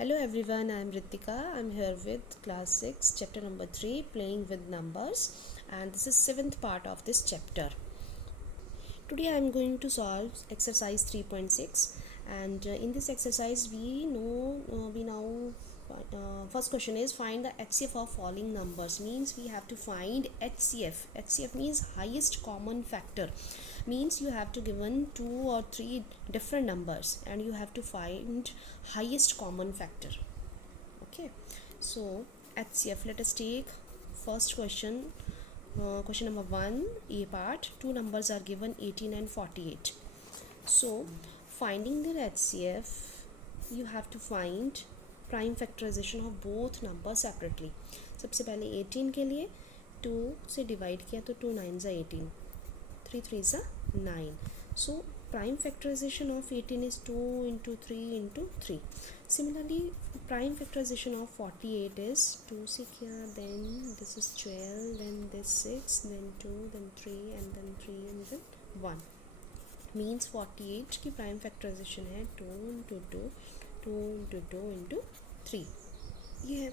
Hello everyone, I am Ritika. I am here with class 6 chapter number 3 playing with numbers, and this is 7th part of this chapter. Today I am going to solve exercise 3.6, and in this exercise we now first question is find the HCF of following numbers. Means we have to find HCF. HCF means highest common factor. Means you have to given 2 or 3 different numbers and you have to find highest common factor. Okay, so HCF, let us take first question. Question number 1, A part. Two numbers are given, 18 and 48. So finding their HCF, you have to find prime factorisation of both number separately. सबसे पहले 18 के लिए 2 से divide किया तो 2 9 ज़ा 18, 3 3 ज़ा 9. So prime factorisation of 18 is 2 into 3 into 3. Similarly, prime factorization of 48 is 2 से किया, then this is 12, then this 6, then 2, then 3, and then 3, and then 1. Means 48 की प्राइम फैक्टराइजेशन है 2 into 2, 2 into 2 into 3. ये है.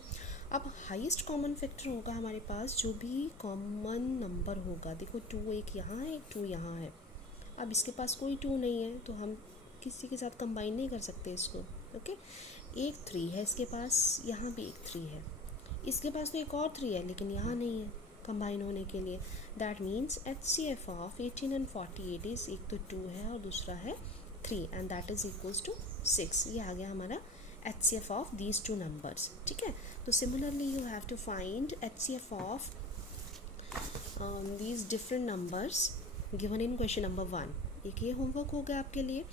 अब हाईएस्ट कॉमन फैक्टर होगा हमारे पास जो भी कॉमन नंबर होगा. देखो 2 एक यहाँ है, 2 यहाँ है. अब इसके पास कोई 2 नहीं है तो हम किसी के साथ कंबाइन नहीं कर सकते इसको. ओके, एक 3 है इसके पास, यहाँ भी एक 3 है. इसके पास तो एक और 3 है लेकिन यहाँ नहीं है कंबाइन होने के लिए. That means HCF of 18 and 48 is, एक तो 2 है और दूसरा है 3, and that is equals to 6. ये आ गया हमारा HCF of these two numbers. ठीक है, तो similarly you have to find HCF of these different numbers given in question number 1. एक ये होमवर्क हो गया आपके लिए.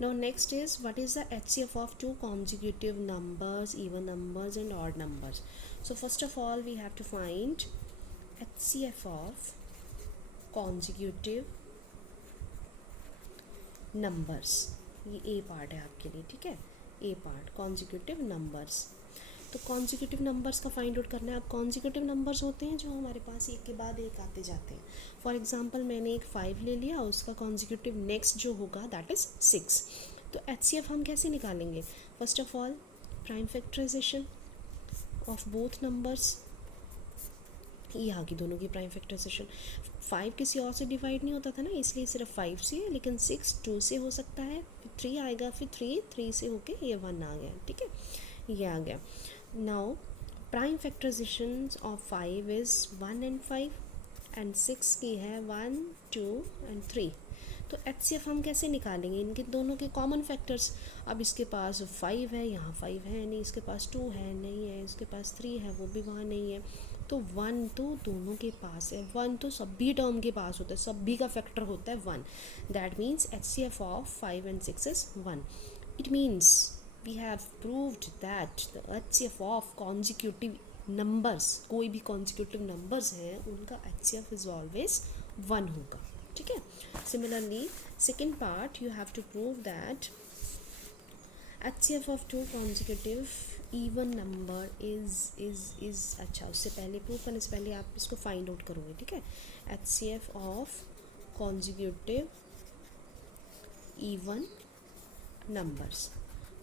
Now next is what is the HCF of two consecutive numbers, even numbers and odd numbers. So first of all we have to find HCF of consecutive numbers. ये A part है आपके लिए. ठीक है, ए पार्ट कॉन्जिक्यूटिव नंबर्स. तो consecutive numbers का find out करना है. अब कॉन्जिक्यूटिव नंबर्स होते हैं जो हमारे पास एक के बाद एक आते जाते हैं. फॉर एग्जांपल मैंने एक 5 ले लिया, उसका कॉन्जिक्यूटिव नेक्स्ट जो होगा दैट इज़ 6. तो HCF हम कैसे निकालेंगे? First of all prime factorisation of both numbers. ये आ गई दोनों की प्राइम फैक्टराइजेशन. 5 किसी और से डिवाइड नहीं होता था ना, इसलिए सिर्फ 5 से है, लेकिन 6 2 से हो सकता है, फिर 3 आएगा, फिर 3 से होके ये 1 आ गया. ठीक है, ये आ गया. Now prime factorisation of 5 is 1 and 5, and 6 की है 1 2 and 3. तो HCF हम कैसे निकालेंगे? इनके दोनों के कॉमन फैक्टर्स. अब इसके पास 5 है, यहाँ 5 है नहीं, इसके पास 2 है नहीं है, इसके पास 3 है वो भी वहाँ नहीं है. तो 1 तो दोनों के पास है. 1 तो सभी टर्म के पास होता है, सभी का फैक्टर होता है 1. That means HCF of 5 and 6 is 1. It means we have proved that the HCF of consecutive numbers, कोई भी कॉन्जिक्यूटिव नंबर्स हैं उनका HCF इज ऑलवेज 1 होगा. ठीक है. Similarly second part, you have to prove that HCF of two consecutive even number is अच्छा, उससे पहले प्रूव करने से पहले आप इसको फाइंड आउट करोगे. ठीक है, HCF of consecutive even numbers.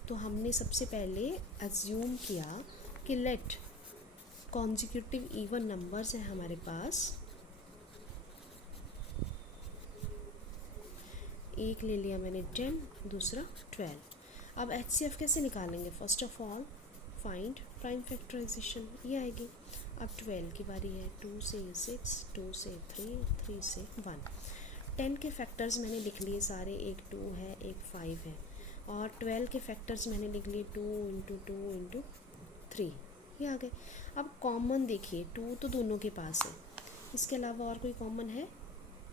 तो हमने सबसे पहले अज्यूम किया कि लेट कॉन्जिक्यूटिव इवन नंबर्स हैं हमारे पास. एक ले लिया मैंने 10, दूसरा 12. अब HCF कैसे निकालेंगे? First of all find prime factorisation, ये आएगी. अब 12 की बारी है. 2 से 6, 2 से 3, 3 से 1. 10 के फैक्टर्स मैंने लिख लिए सारे, एक 2 है एक 5 है. और 12 के फैक्टर्स मैंने लिख लिए 2 into 2 into 3. ये आ गए. अब कॉमन देखिए, 2 तो दोनों के पास है, इसके अलावा और कोई कॉमन है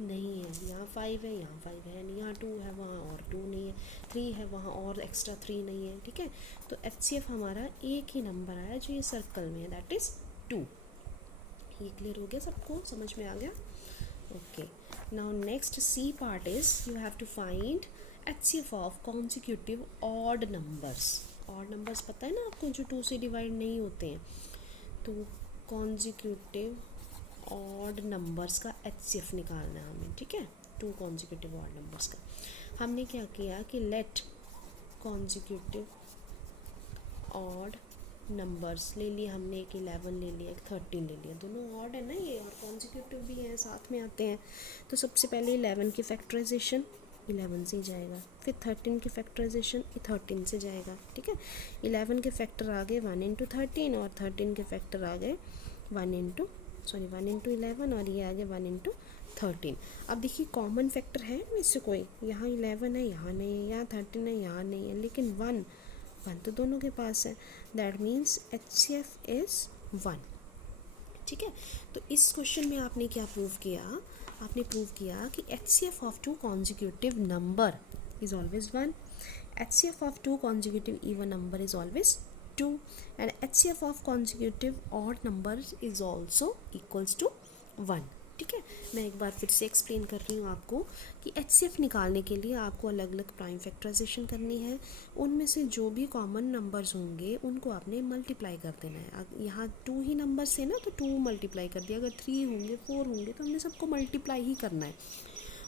नहीं है. यहाँ 5 है, यहाँ 5 है नहीं, यहाँ 2 है वहाँ और 2 नहीं है, 3 है वहाँ और एक्स्ट्रा 3 नहीं है. ठीक है, तो HCF हमारा एक ही नंबर आया जो ये सर्कल में है, दैट इज़ 2. ये क्लियर हो गया? सबको समझ में आ गया? Okay. Now next C part is you have to find HCF of consecutive odd numbers. Odd numbers पता है ना आपको, जो 2 से डिवाइड नहीं होते हैं. तो कॉन्जिक्यूटिव ऑड नंबर्स का HCF निकालना है हमें. ठीक है, 2 कॉन्जिक्यूटिव ऑड नंबर्स का. हमने क्या किया कि लेट कॉन्जिक्यूटिव ऑड नंबर्स ले लिए हमने, एक 11 ले लिया, एक 13 ले लिया, दोनों ऑड है ना ये और कॉन्जिक्यूटिव भी हैं, साथ में आते हैं। तो सबसे पहले 11 की फैक्टराइजेशन 11 से ही जाएगा, फिर 13 की फैक्टराइजेशन 13 से जाएगा, ठीक है। 11 के फैक्टर आ गए 1 इंटू 13 और 13 के फैक्टर आ गए 1 इंटू 11 और ये आ गया 1 इंटू 13। अब देखिए कॉमन फैक्टर है इनमें से कोई, यहाँ 11 है, यहाँ नहीं है, यहाँ 13 है, यहाँ नहीं है, लेकिन 1 तो दोनों के पास है। दैट मीन्स HCF इज़ 1, ठीक है। तो इस क्वेश्चन में आपने क्या प्रूव किया, आपने प्रूव किया कि HCF of two consecutive number is always 1, HCF of two consecutive even number is always 2 and HCF of consecutive odd numbers is also equals to 1, ठीक है। मैं एक बार फिर से एक्सप्लेन कर रही हूँ आपको कि HCF निकालने के लिए आपको अलग अलग प्राइम फैक्टराइजेशन करनी है, उनमें से जो भी कॉमन नंबर्स होंगे उनको आपने मल्टीप्लाई कर देना है। यहाँ 2 ही नंबर्स है ना, तो 2 मल्टीप्लाई कर दिया, अगर 3 होंगे 4 होंगे तो हमने सबको मल्टीप्लाई ही करना है,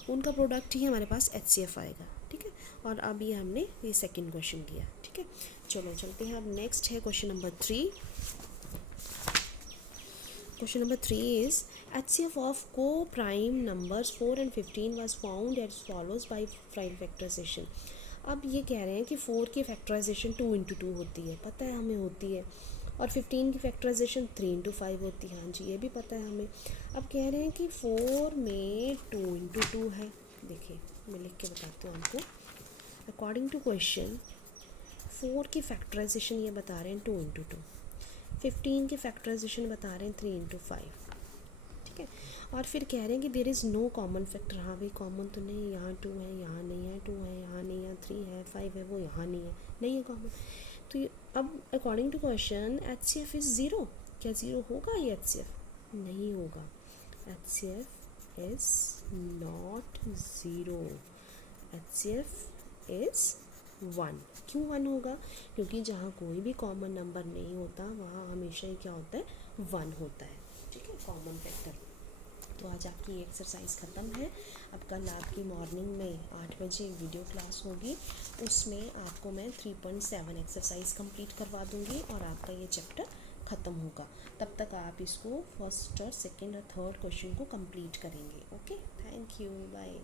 उनका प्रोडक्ट ही हमारे पास HCF आएगा, ठीक है। और अब ये हमने ये सेकंड क्वेश्चन किया, ठीक है। चलो चलते हैं, अब नेक्स्ट है question number 3। Question number 3 is HCF of co prime numbers 4 and 15 was found as follows by prime factorization. अब ये कह रहे हैं कि 4 की फैक्टराइजेशन 2 इंटू 2 होती है, पता है हमें होती है, और 15 की फैक्टराइजेशन 3 इंटू 5 होती है, हाँ जी ये भी पता है हमें। अब कह रहे हैं कि 4 में 2 इंटू 2 है, देखिए मैं लिख के बताती हूँ आपको। अकॉर्डिंग टू क्वेश्चन 4 की फैक्टराइजेशन ये बता रहे हैं 2 इंटू 2, 15 की फैक्टराइजेशन बता रहे हैं 3 इंटू 5, ठीक है। और फिर कह रहे हैं कि there is no common factor, हाँ भाई कॉमन तो नहीं, यहाँ 2 है, यहाँ नहीं है, 2 है, यहाँ नहीं है, 3 है, 5 है, वो यहाँ नहीं है कॉमन। तो अब according to question HCF is 0, क्या 0 होगा ये HCF? नहीं होगा, HCF is not 0, HCF is 1। क्यों 1 होगा? क्योंकि जहाँ कोई भी कॉमन नंबर नहीं होता वहाँ हमेशा ही क्या होता है, 1 होता है, ठीक है, कॉमन फैक्टर। तो आज आपकी ये एक्सरसाइज ख़त्म है। अब कल आपकी मॉर्निंग में 8 बजे एक वीडियो क्लास होगी, उसमें आपको मैं 3.7 एक्सरसाइज कंप्लीट करवा दूँगी और आपका ये चैप्टर ख़त्म होगा। तब तक आप इसको फर्स्ट और सेकंड और थर्ड क्वेश्चन को कंप्लीट करेंगे। Okay, thank you, bye.